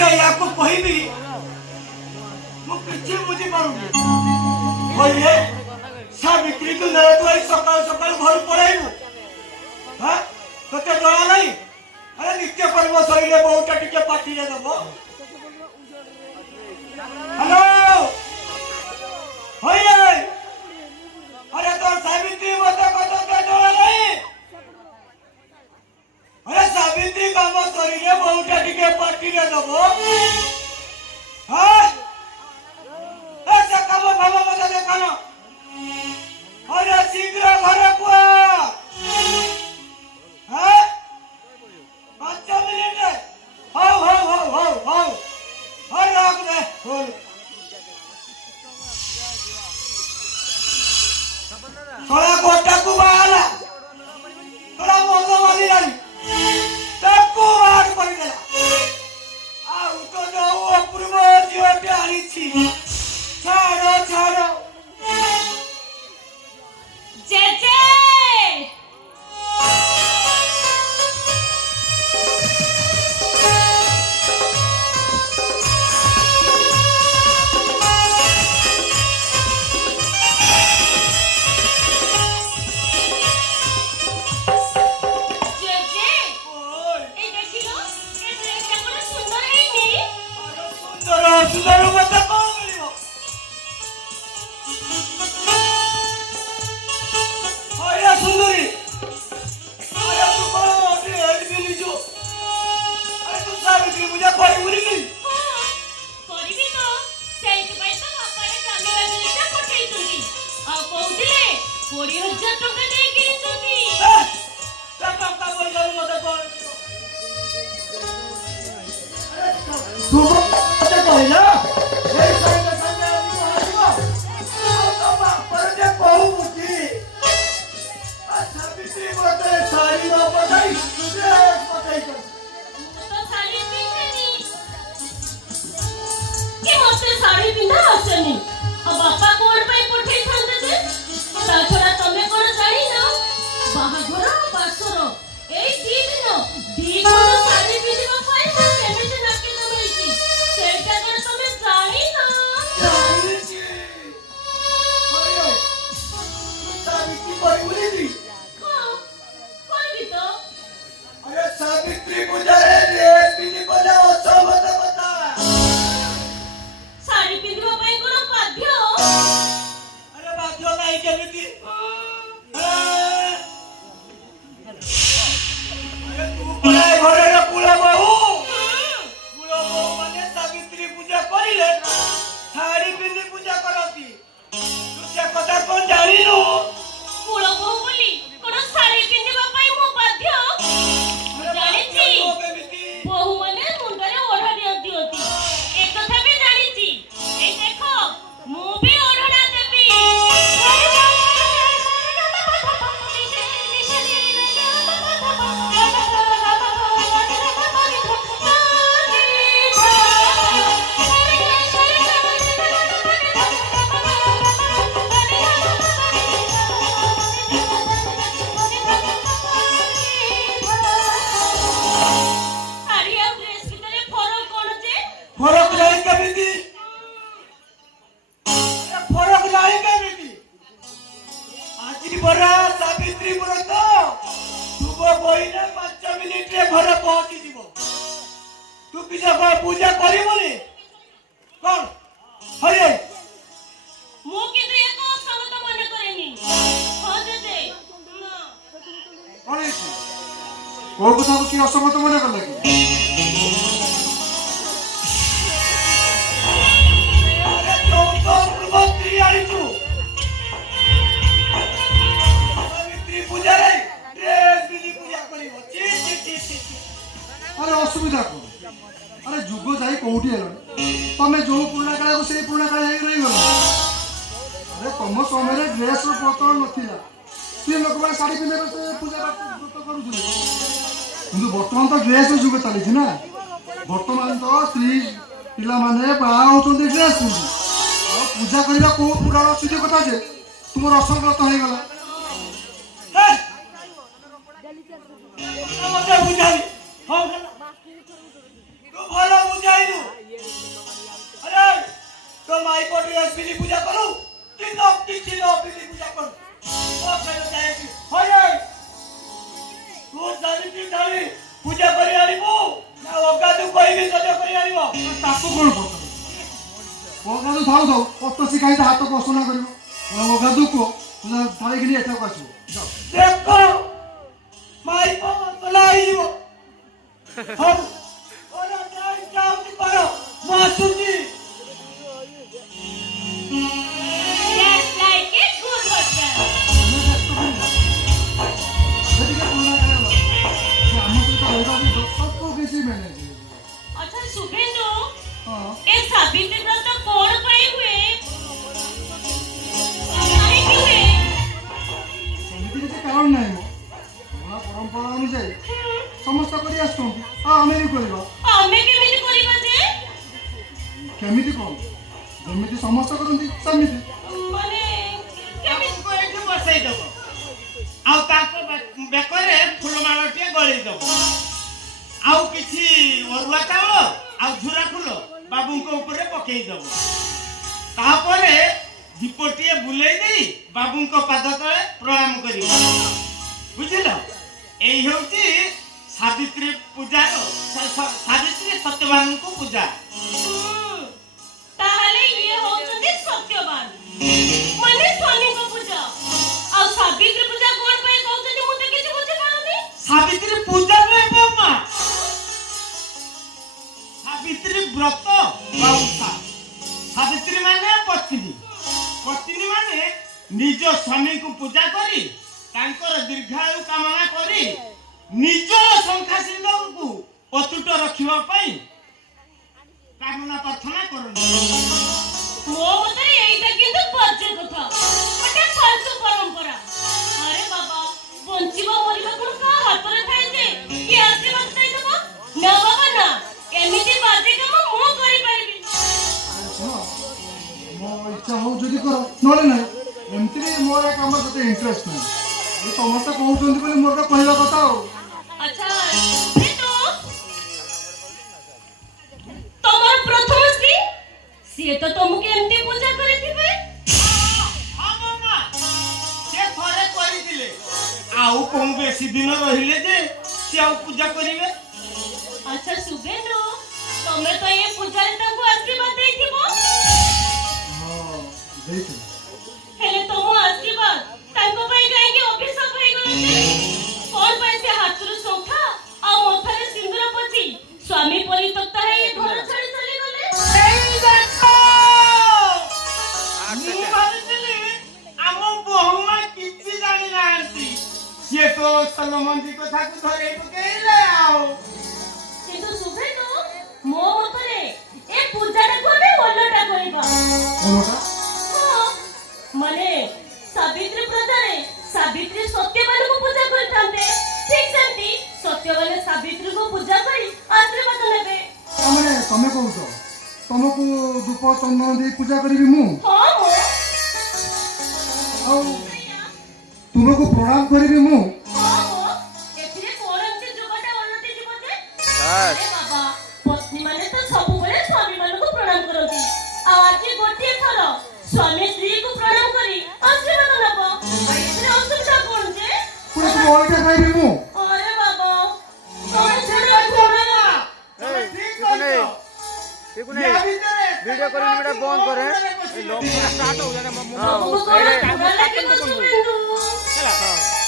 जे याको कहबी मु किछि बुझी पारुनी होइए सावित्री को ले तो आई सकाळ सकाळ घर पळाइबु हां तते जणा नाही अरे नित्य पर्व सरीले बहुटा टिके पाठी रे देबो हेलो होइए अरे तो सावित्री मते कत जणा नाही अरे सावित्री काम सरीले बहुटा टिके पाठी रे देबो हां ऐसा काम बाबा मते देखानो अरे शीघ्र घरे पुआ हाँ 5 मिनट हाउ हर रात में बोल थोड़ा गोटा को बाला थोड़ा मोंगो वाली रानी तक्को आग पड़ गया आ तो जो अपूर्व जीवटे आनी छी छाड़ो जेजे सुंदर मत कौन मिलियो होया सुंदरी अरे तू कौन ओटी हेड मिली जो अरे तू सावित्री मुझे कोई उरी नहीं करिबी तो सेति पई तो बापारे जानो लागलीटा पठेई तुंदी आ कहउथिले 20000 टका दे किनिचुंदी टका बोल जाऊ मत कौन तू मत कहला ए साइड सामने आजीबो तो बापर जे कहू मुकी आ सावित्री मते साड़ी न पठाई ड्रेस पठाई कर तो साड़ी पिंधनी कि मते साड़ी पिंधा आसेनी आ बापा कोन पई पठेई थांदे जे ता छोरा तमे कोन जानि ना बाहाघर पासर एई दी कोन साड़ी पिंधिबा पई मो केमिति नाकी नमैछि सेटा कर तमे जानि ना जानी छी होय सावित्री कोई उरी नहीं हां करबी तो अरे सावित्री पूजा रे ड्रेस पिनी कोला असमत बता साड़ी पिंधिबा पई कोन बाध्य अरे बाध्य नाही केमिति अरे तू पराय घरे रे कुला बहु माने सावित्री पूजा करिले साड़ी पिनी पूजा करती तू से कथा कोन जानी नु कुळ बहु बोली कोन साड़ी पिंधिबा पई मो बाध्य जानिछि बहु माने मुंडरे ओढा दियंती होती ए कथा भी जानिछि ए देखो मु भी ओढा देबी साड़ी और ड्रेस भितरे फरक कोन जे फरक नाही केमिति अरे फरक नाही केमिति आजी बरा सावित्री व्रत शुभ बहिना 5 मिनिट रे घरे पहुंची जीवो तू पूजा करिबोनी कोन हरे मु किंतु एको समत मने करेनी हो जे ना कौन है को कथा को की असमत मने कर लगी अरे तो प्रभुत्री आनी तू सावित्री पूजा रे ड्रेस बिनी पूजा करिवो ची अरे असुविधा को अरे जुग जाई कोठी हेलो तमे जो पुराना काल को से पुराना काल हेग रही गलो अरे तुम समय रे ड्रेस रो पतर नथिला से लोक माने साड़ी पिने से पूजा व्रत करूथले किंतु वर्तमान तो ड्रेस रो जुग चली छी ना वर्तमान तो स्त्री पिला माने बाहा होचोंदी ड्रेस पिंधि और पूजा करबा को पुराना सुधी कथा जे तुमर असंगत हो गला मते बुझाई हो तू भलो बुझाइलु बिली पूजा करू कि न किछि न बिली पूजा करू ओ कहले जाय कि होय तू जानी कि जानी पूजा करी आनिबो ना ओगा तू कहिबी सजा करी आनिबो ତାକୁ କ'ଣ ପଚାର ଅଗାଧୁ ଥାଉ ଥାଉ ଅତ ଶିଖାଇତେ ହାତ ପସନା କରିବ ଅଗାଧୁ କୁହ ଧରିକିନି ଏଠାକୁ ଆସିବ ଯାଅ देखो माई को बनाइबो हम ओरा जाय जाऊ कि करो मासुजी Just like a good husband. ସେଠିକା ପୁରୁଣା କାଳ ସେ ଆମ ସହିତ ରହିବା ବି ସବୁ କିଛି ମ୍ୟାନେଜ୍ अच्छा शुभेंदु ହଁ ए सावित्री व्रत कौन पाई हुए काहे की हुए ସେମିତି କିଛି କାରଣ ନାହିଁ ମୋ ପୁରୁଣା ପରମ୍ପରା ଅନୁଯାୟୀ ସମସ୍ତେ କରି ଆସୁଛନ୍ତି ଆଉ ଆମେ ବି କରିବା ଆମେ କେମିତି କରିବା ଯେ କେମିତି କ'ଣ ଯେମିତି ସମସ୍ତେ କରନ୍ତି ସେମିତି ମାନେ କେମିତି ତାଙ୍କୁ ଏଠି ବସେଇ ଦବ ଆଉ ତାଙ୍କ ବେକରେ ଫୁଲମାଳଟିଏ ଗଳେଇ ଦବ ଆଉ କିଛି ଅରୁଆ ଚାଉଳ ଆଉ ଝୁରା ଫୁଲ ବାବୁଙ୍କ ଉପରେ ପକେଇ ଦବ ତାପରେ ଦୀପଟିଏ ବୁଲେଇ ଦେଇ ବାବୁଙ୍କ ପାଦ ତଳେ ପ୍ରଣାମ କରିବ ବୁଝିଲ ଏଇ ହେଉଛି ସାବିତ୍ରୀ ପୂଜାର ସାବିତ୍ରୀ ସତ୍ୟବାନଙ୍କୁ ପୂଜା ତାହେଲେ ଇଏ ହଉଛନ୍ତି ସତ୍ୟବାନ ମାନେ ସ୍ୱାମୀଙ୍କ ପୂଜା ଆଉ ସାବିତ୍ରୀ ପୂଜା କଣ ପାଇଁ କହୁଛନ୍ତି ମୁଁ ତ କିଛି ବୁଝିପାରୁନି ସାବିତ୍ରୀ ପୂଜା ନୁହେଁ ବାପା ସାବିତ୍ରୀ ବ୍ରତ ବା ଓଷା ସାବିତ୍ରୀ ମାନେ ପତ୍ନୀ ପତ୍ନୀ ମାନେ ନିଜ ସ୍ୱାମୀଙ୍କୁ ପୂଜା କରି ତାଙ୍କର ଦୀର୍ଘାୟୁ କାମନା କରି ନିଜର ଶଙ୍ଖାସିନ୍ଦକୁ ଅତୁଟ ରଖିବା ପାଇଁ କାମନା ପ୍ରାର୍ଥନା କରନ୍ତି ମୋ ମତରେ ଏଇଟା କିନ୍ତୁ ବାଜେ କଥା ଗୋଟେ ଫାଲତୁ ପରମ୍ପରା ଆରେ ବାବା ବଞ୍ଚିବା ମରିବା କଣ କାହା ହାତରେ ଥାଏ ଯେ କି ଆଶୀର୍ବାଦ ଦେଇଦବ ନା ବାବା ନା ଏମିତି ବାଜେ କାମ ମୁଁ କରିପାରିବି ଶୁଣ ମୋ ଇଚ୍ଛା ହଉ ଯଦି କର ନହେଲେ ନାହିଁ ଏମିତି ବି ମୋର ଏ କାମରେ ସେତେ ଇଣ୍ଟରେଷ୍ଟ ନାହିଁ ଏ ସମସ୍ତେ କହୁଛନ୍ତି ବୋଲି ମୋର ତ କହିବା କଥା ଆଉ ଆଚ୍ଛା କିନ୍ତୁ ତମର ପ୍ରଥମ ସ୍ତ୍ରୀ ସିଏ ତ ତମକୁ ଏମିତି ପୂଜା କରିଥିବେ ହଁ ମାମା ସେ ଥରେ କରିଥିଲେ ଆଉ କଣ ବେଶୀ ଦିନ ରହିଲେ ଯେ ସେ ଆଉ ପୂଜା କରିବେ ଆଚ୍ଛା ଶୁଭେନ୍ଦୁ ତମେ ତ ଏ ପୂଜାରେ ତାଙ୍କୁ ଆଶୀର୍ବାଦ ଦେଇଥିବ ହଁ ଦେଇଥିଲି ହେଲେ ତମ ଆଶୀର୍ବାଦ ତାଙ୍କ ପାଇଁ କାହିଁକି ଅଭିଶାପ ହେଇଗଲା ଯେ କଣ ପାଇଁ ସେ ହାତରୁ ଶଙ୍ଖା ଆଉ ମଥାରେ ସିନ୍ଦୁର ପୋଛି ସ୍ୱାମୀ ପରିତ୍ୟକ୍ତ ହେଇ ଘର ଛାଡ଼ି ଚାଲିଗଲେ ମୁଁ ଭାବିଥିଲି ଆମ ବୋହୂମା କିଛି ଜାଣିନାହାନ୍ତି ସିଏ ତ ସଲମନ୍ଦି କଥାକୁ ଧରେଇ ପକେଇଲେ ଆଉ କିନ୍ତୁ ଶୁଭେନ୍ଦୁ ମୋ ମତରେ ଏ ପୂଜାଟାକୁ ଆମେ ଓଲଟା କରିବା କୋନଟା ହଁ, ମାନେ ସାବିତ୍ରୀ ବ୍ରତରେ ସାବିତ୍ରୀ ସତ୍ୟବାନଙ୍କୁ ପୂଜା କରିଥାନ୍ତେ ଠିକ ସେମିତି ସତ୍ୟବାନ ସାବିତ୍ରୀକୁ ପୂଜା କରି ଆଶୀର୍ବାଦ ନେବେ ମାନେ ତମେ କହୁଛ ତମକୁ ଧୂପ ଚନ୍ଦନ ଦେଇ ପୂଜା କରିବି ମୁଁ ହଁ ମୁଁ ଆଉ ତୁମକୁ ପ୍ରଣାମ କରିବି ମୁଁ ହଁ ମୁଁ ଏଥିରେ କଣ ଏମିତି ଯୁଗଟା ଓଲଟି ଯିବ ଯେ ଆରେ ବାବା ପତ୍ନୀ ମାନେ ତ ସବୁବେଳେ ସ୍ୱାମୀ ମାନଙ୍କୁ ପ୍ରଣାମ କରନ୍ତି ଆଉ ଆଜି ଗୋଟିଏ ଥର ସ୍ୱାମୀ ସ୍ତ୍ରୀକୁ ପ୍ରଣାମ କରି ଆଶୀର୍ବାଦ ନେବ ଏଥିରେ ଅସୁବିଧା କଣ ଯେ ପୁଣି ତୁମ ଅଲଗା ଖାଇବି ମୁଁ ଆରେ ବାବା ତମେ ଛାଡ଼ କଣ ତମେ ଠିକ କହିଛ ୟା ଭିତରେ वीडियो करें बेटा बंद करे ए लोग स्टार्ट हो जाने ତମକୁ କଣ ଭଲ ଲାଗିବ ଶୁଭେନ୍ଦୁ चला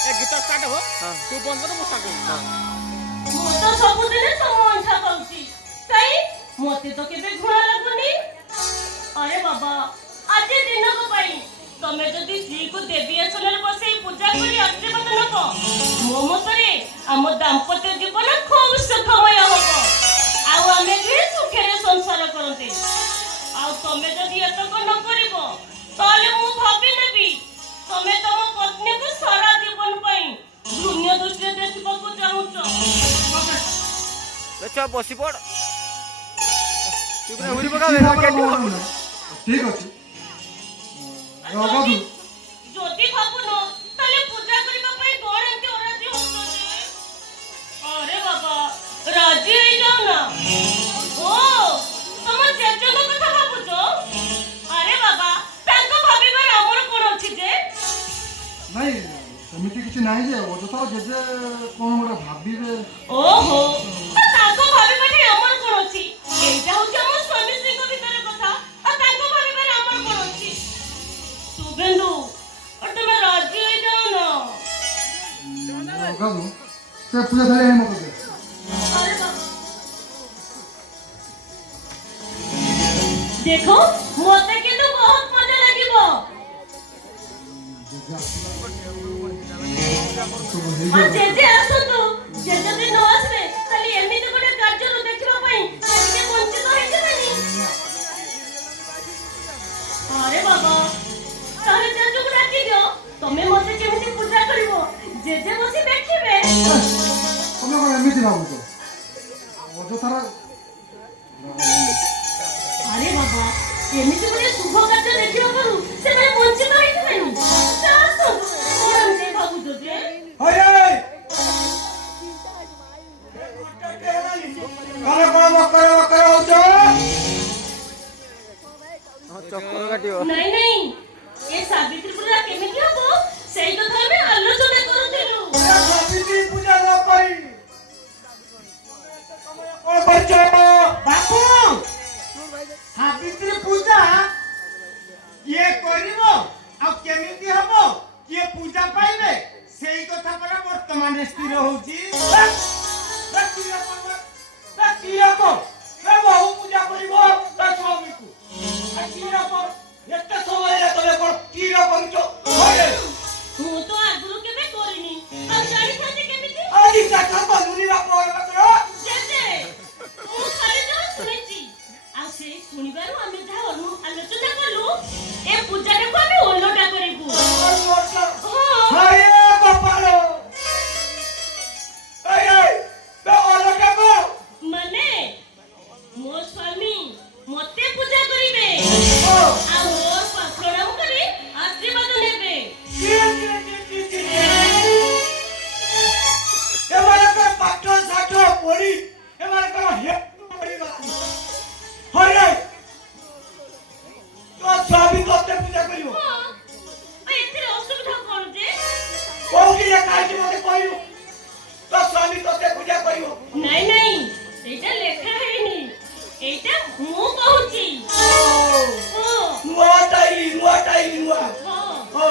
ए गीत स्टार्ट हो तू बंद कर मु स्टार्ट कर ମୁଁ ତ ସବୁଦିନେ ତମ ଅଣ୍ଟା ପାଉଛି କାଇଁ ମତେ ତ କେବେ ଘୃଣା ଲାଗୁନି ଆରେ ବାବା ଆଜି ଦିନକ ପାଇଁ ତମେ ଯଦି ସ୍ତ୍ରୀକୁ ଦେବୀ ଆସନରେ ବସେଇ ପୂଜା କରି ଆଶୀର୍ବାଦ ନେବ ମୋ ମତରେ ଆମ ଦାମ୍ପତ୍ୟ ଜୀବନ ଖୁବ୍ ସୁଖମୟ ହବ ଆଉ ଆମେ ବି ସୁଖରେ ସଂସାର କରନ୍ତେ ଆଉ ତମେ ଯଦି ଏତକ ନ କରିବ ତାହେଲେ ମୁଁ ଭାବି ନେବି ତମେ ତମ ପତ୍ନୀକୁ ସାରା ଜୀବନ ପାଇଁ ଘୃଣ୍ୟ ଦୃଷ୍ଟିରେ ଦେଖିବାକୁ ଚାହୁଁଛ अच्छा बसी पड़ तू कने हुरी पका କିଛି दे ଭାବରେ केटी ମୋର हो ନାହିଁ। ଠିକ ଅଛି ଅଗାଧୁ ଯଦି ଭାବୁନ ତାହେଲେ ପୂଜା କରିବା ପାଇଁ କଣ ଏମିତି ଅରାଜି ହଉଛ ଯେ ଆରେ ବାବା ରାଜି ହେଇଯାଅ ନା ଓ ତମ ଜେଜେଙ୍କ କଥା ଭାବୁଛ ଆରେ ବାବା ନାହିଁ ଯେ ଅଯଥା ଜେଜେ କ'ଣ ଗୋଟେ ଭାବିବେ। ଓହୋ ତାଙ୍କ ଭାବିବାରେ ଆମର କଣ ଅଛି? ଏଇଟା ହଉଛି ଆମ ସ୍ୱାମୀ ସ୍ତ୍ରୀଙ୍କ ଭିତରେ କଥା। ଆଉ ତାଙ୍କ ଭାବିବାରେ ଆମର କଣ ଅଛି? ଶୁଭେନ୍ଦୁ ତମେ ରାଜି ହେଇଯାଅ ନା। ଲଗାନ୍ତୁ ସେ ପୂଜା ଧରି ଆଣି ମୋତେ ଦେ। अरे बाबा। देखो मते किंतु बहुत मजा लागिबो। और जेजे आसंतु जे जदी न आसबे खाली एमिति गोटे कार्य रु देखिबा पई जे वंचित होई जबेनी। अरे बाबा तारे जेजे को डाकी दियो तमे मते केमिति पूजा करिवो जेजे बसी देखिबे। ତମେ କ'ଣ ଏମିତି ଭାବୁଛ ଅଯଥାର। अरे बाबा एमिति गोटे शुभ कार्य देखिबा करू से वंचित होई जबेनी। आसंतु कोन जे भाबुजो जे ହଇରେ ତମେ କ'ଣ ମକର ମକର ହଉଛ? ଚକ୍କର କାଟିବ। नहीं नहीं ये सावित्री पूजा केमिति हबो सेई कथा ଆମେ ଆଲୋଚନା କରୁଥିଲୁ। ସାବିତ୍ରୀ ପୂଜା ନ କରି କ'ଣ କରୁଛ? ବାପୁ ସାବିତ୍ରୀ ପୂଜା କିଏ କରିବ ଆଉ କେମିତି ହବ କିଏ ପୂଜା ପାଇବେ ସେଇ କଥା ପରା ବର୍ତ୍ତମାନ ସ୍ଥିର ହଉଛି। ବହୁ ପୂଜା କରିବ ତା ସ୍ୱାମୀକୁ ଏତେ ସମୟ ତମେ କ'ଣ କ୍ଷୀର କରୁଛ? ମୁଁ ତ ଆଗରୁ କେବେ କରିନି ଆଉ ଜାଣିଥାନ୍ତି କେମିତି? ଆଜି ଚାଷ କରୁନି ବାପର ଜେଜେ ମୁଁ ଖାଲି ଯାହା ଶୁଣିଛି ଆଉ ସେଇ ଶୁଣିବାରୁ ଆମେ ଯାହା ଆଲୋଚନା କଲୁ ଏ ପୂଜାଟାକୁ ଆମେ ଓଲଟା କରିବୁ। ହରେ ଗୋପାଳ ମାନେ ମୋ ସ୍ୱାମୀ ମତେ ପୂଜା କରିବେ ଆଉ ମୋର ପ୍ରଣାମ କରି ଆଶୀର୍ବାଦ ନେବେ। ଏମାନଙ୍କର ପାଠ ଶାଠ ପଢି ଏମାନଙ୍କର ହରେ ତୋ ସ୍ୱାମୀ ତତେ ପୂଜା କରିବ। ଏଥିରେ ଅସୁବିଧା କଣ ଯେ? କୋଉଠି ଲେଖା ହେଇଛି ମତେ କହିବୁ? ତୋ ସ୍ୱାମୀ ତତେ ପୂଜା କରିବ। ନାଇଁ ନାଇଁ ଏଇଟା ଲେଖା ହେଇନି ଏଇଟା ମୁଁ କହୁଛି। ନୂଆ ଟାଇଲି ନୂଆ ହଁ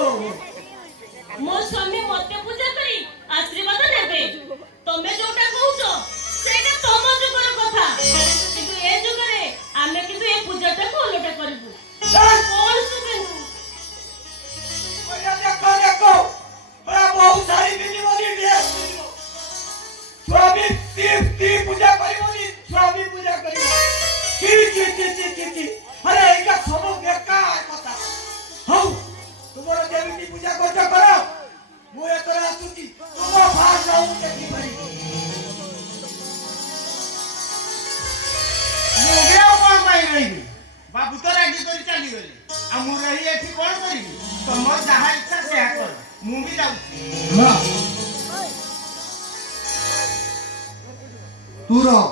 ମୋ ସ୍ୱାମୀ ମତେ ପୂଜା କରି ଆଶୀର୍ବାଦ ନେବେ। ତମେ ଯୋଉଟା କହୁଛ ସେଇଟା ତମ ଯୁଗର କଥା କିନ୍ତୁ ଏ ଯୁଗରେ ଆମେ କିନ୍ତୁ ଏ ପୂଜାଟାକୁ ଓଲଟା କରିବୁ। କଣ ଶୁଭେନ୍ଦୁ? ଦେଖ ବହୁ ଶାଢୀ ପିନ୍ଧିବ ଡ୍ରେସ ପିନ୍ଧିବ ସ୍ୱାମୀ ପୂଜା କରିବନି ସ୍ୱାମୀ ପୂଜା କରିବ। ଆରେ ଏଇଟା ସବୁ ବେକାର କଥା। ହଉ ତୁମର ଯେମିତି ପୂଜା କରୁଛ କର ମୁଁ ଏଥର ଆସୁଛି ତୁମ ଭାଷା ମୁଁ ଦେଖିପାରିବି। ମୁଁ ବି ଆଉ କ'ଣ ପାଇଁ ରହିବି? ବାବୁ ତ ରାଜି କରି ଚାଲିଗଲେ ଆଉ ମୁଁ ରହି ଏଠି କ'ଣ କରିବି? ତମର ଯାହା ଇଚ୍ଛା ସେୟା କର ମୁଁ ବି ଯାଉଛି। ତୁ ରହ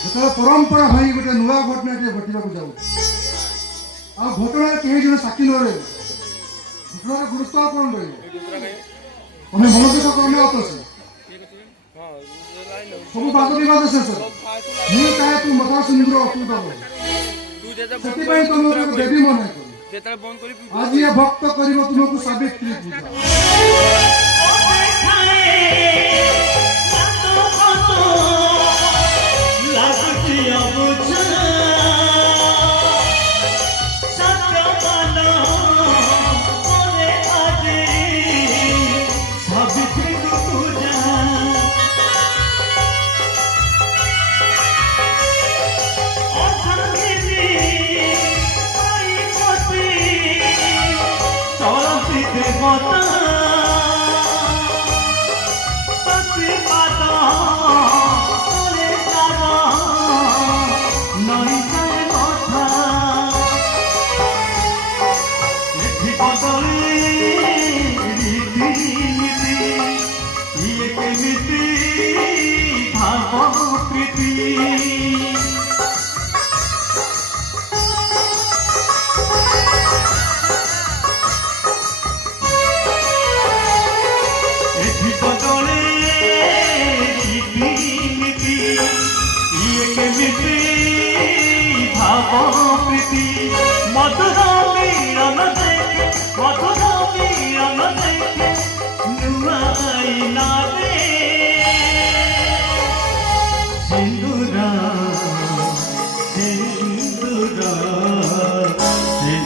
ଯେତେବେଳେ ପରମ୍ପରା ଭାଇ ଗୋଟେ ନୂଆ ଘଟଣାଟିଏ ଘଟିବାକୁ ଯାଉଛି ଆଉ ଘଟଣାରେ କେହି ଜଣେ ସାକ୍ଷୀ ନ ରହିବ ଘଟଣାର ଗୁରୁତ୍ୱ କ'ଣ ରହିବ? ତମେ ମନୋଯୋଗ କର୍ମେ ଅତସି ସବୁ ବାଦ ବିବାଦ ଶେଷ ମୁଁ ଚାହେଁ ତୁ ମଥା ସିନ୍ଦୁର ଅତୁଟ ହବ ସେଥିପାଇଁ ତମେ ଗୋଟେ ଦେବୀ ମନେ କର ଆଜି ଏ ଭକ୍ତ କରିବ ତୁମକୁ ସାବିତ୍ରୀ ପୂଜା।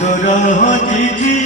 ତୋର ଚିଠି